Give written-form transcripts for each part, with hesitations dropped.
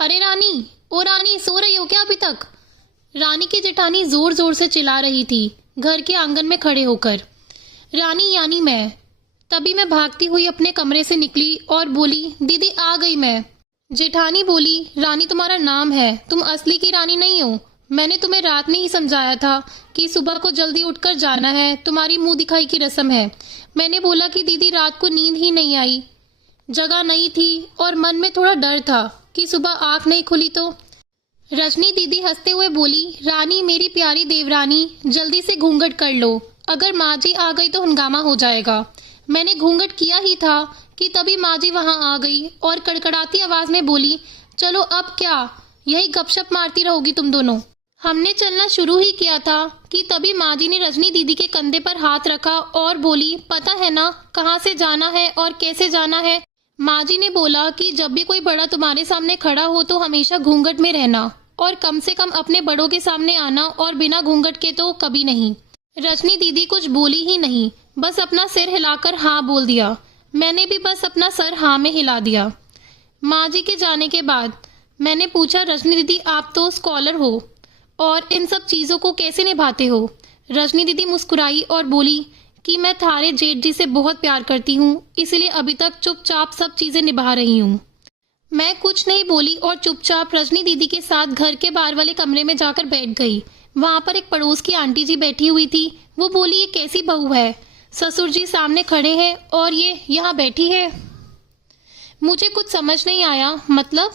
अरे रानी, ओ रानी, सो रही हो क्या अभी तक? रानी की जेठानी जोर जोर से चिल्ला रही थी घर के आंगन में खड़े होकर। रानी यानी मैं। तभी मैं भागती हुई अपने कमरे से निकली और बोली, दीदी आ गई मैं। जेठानी बोली, रानी तुम्हारा नाम है, तुम असली की रानी नहीं हो। मैंने तुम्हें रात में ही समझाया था कि सुबह को जल्दी उठकर जाना है, तुम्हारी मुंह दिखाई की रस्म है। मैंने बोला कि दीदी रात को नींद ही नहीं आई, जगह नहीं थी और मन में थोड़ा डर था कि सुबह आंख नहीं खुली तो। रजनी दीदी हंसते हुए बोली, रानी मेरी प्यारी देवरानी, जल्दी से घूंघट कर लो, अगर माँ जी आ गई तो हंगामा हो जाएगा। मैंने घूंघट किया ही था कि तभी माँ जी वहां आ गई और कड़कड़ाती आवाज में बोली, चलो अब क्या, यही गपशप मारती रहोगी तुम दोनों। हमने चलना शुरू ही किया था कि तभी माँ जी ने रजनी दीदी के कंधे पर हाथ रखा और बोली, पता है ना कहाँ से जाना है और कैसे जाना है? माँ जी ने बोला कि जब भी कोई बड़ा तुम्हारे सामने खड़ा हो तो हमेशा घूंघट में रहना और कम से कम अपने बड़ों के सामने आना, और बिना घूंघट के तो कभी नहीं। रजनी दीदी कुछ बोली ही नहीं, बस अपना सिर हिलाकर हाँ बोल दिया। मैंने भी बस अपना सर हाँ में हिला दिया। माँ जी के जाने के बाद मैंने पूछा, रजनी दीदी आप तो स्कॉलर हो और इन सब चीजों को कैसे निभाते हो? रजनी दीदी मुस्कुराई और बोली कि मैं थारे जेठ जी से बहुत प्यार करती हूँ, इसलिए अभी तक चुपचाप सब चीजें निभा रही हूँ। मैं कुछ नहीं बोली और चुपचाप रजनी दीदी के साथ घर के बाहर वाले कमरे में जाकर बैठ गई। वहां पर एक पड़ोस की आंटी जी बैठी हुई थी। वो बोली, ये कैसी बहू है, ससुर जी सामने खड़े हैं और ये यहाँ बैठी है। मुझे कुछ समझ नहीं आया, मतलब?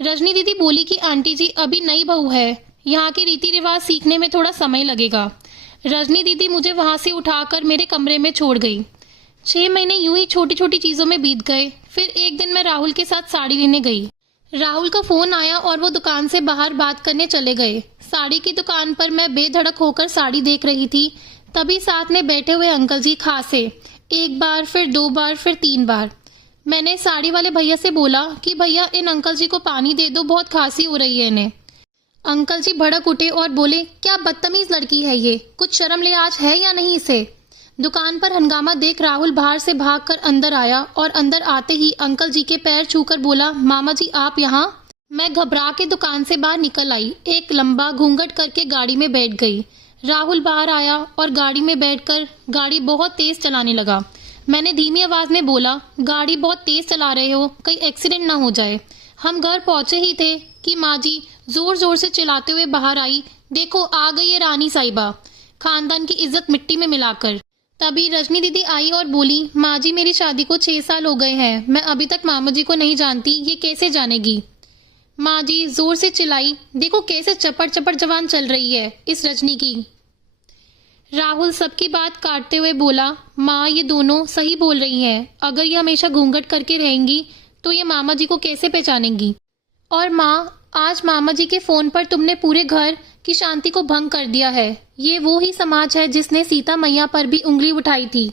रजनी दीदी बोली कि आंटी जी अभी नई बहू है, यहाँ के रीति रिवाज सीखने में थोड़ा समय लगेगा। रजनी दीदी मुझे वहां से उठाकर मेरे कमरे में छोड़ गई। 6 महीने यूं ही छोटी छोटी चीजों में बीत गए। फिर एक दिन मैं राहुल के साथ साड़ी लेने गई। राहुल का फोन आया और वो दुकान से बाहर बात करने चले गए। साड़ी की दुकान पर मैं बेधड़क होकर साड़ी देख रही थी, तभी साथ में बैठे हुए अंकल जी खांसे। एक बार, फिर 2 बार, फिर 3 बार। मैंने साड़ी वाले भैया से बोला कि भैया इन अंकल जी को पानी दे दो, बहुत खांसी हो रही है इन्हें। अंकल जी भड़क उठे और बोले, क्या बदतमीज लड़की है ये, कुछ शर्म लिहाज है या नहीं इसे? दुकान पर हंगामा देख राहुल बाहर से भागकर अंदर आया और अंदर आते ही अंकल जी के पैर छूकर बोला, मामा जी आप यहाँ? मैं घबरा के दुकान से बाहर निकल आई, एक लंबा घूंघट करके गाड़ी में बैठ गई। राहुल बाहर आया और गाड़ी में बैठकर गाड़ी बहुत तेज चलाने लगा। मैंने धीमी आवाज में बोला, गाड़ी बहुत तेज चला रहे हो, कहीं एक्सीडेंट ना हो जाए। हम घर पहुंचे ही थे कि माँ जी जोर जोर से चिल्लाते हुए बाहर आई, देखो आ गई है रानी साहिबा, खानदान की इज्जत मिट्टी में मिलाकर। तभी रजनी दीदी आई और बोली, माँ जी मेरी शादी को 6 साल हो गए हैं, मैं अभी तक मामा जी को नहीं जानती, ये कैसे जानेगी? माँ जी जोर से चिल्लाई, देखो कैसे चपड़ चपड़ जवान चल रही है इस रजनी की। राहुल सबकी बात काटते हुए बोला, माँ ये दोनों सही बोल रही हैं, अगर ये हमेशा घूंघट करके रहेंगी तो ये मामा जी को कैसे पहचानेंगी? और माँ, आज मामा जी के फोन पर तुमने पूरे घर की शांति को भंग कर दिया है। ये वो ही समाज है जिसने सीता मैया पर भी उंगली उठाई थी।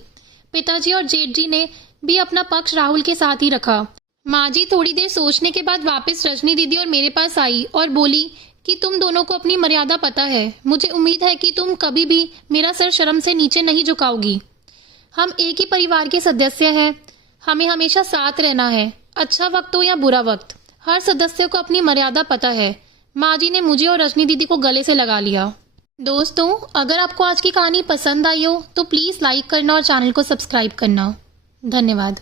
पिताजी और जेठ जी ने भी अपना पक्ष राहुल के साथ ही रखा। माँ जी थोड़ी देर सोचने के बाद वापस रजनी दीदी और मेरे पास आई और बोली कि तुम दोनों को अपनी मर्यादा पता है, मुझे उम्मीद है कि तुम कभी भी मेरा सर शर्म से नीचे नहीं झुकाओगी। हम एक ही परिवार के सदस्य हैं, हमें हमेशा साथ रहना है, अच्छा वक्त हो या बुरा वक्त, हर सदस्य को अपनी मर्यादा पता है। माँ जी ने मुझे और रजनी दीदी को गले से लगा लिया। दोस्तों, अगर आपको आज की कहानी पसंद आई हो तो प्लीज़ लाइक करना और चैनल को सब्सक्राइब करना। धन्यवाद।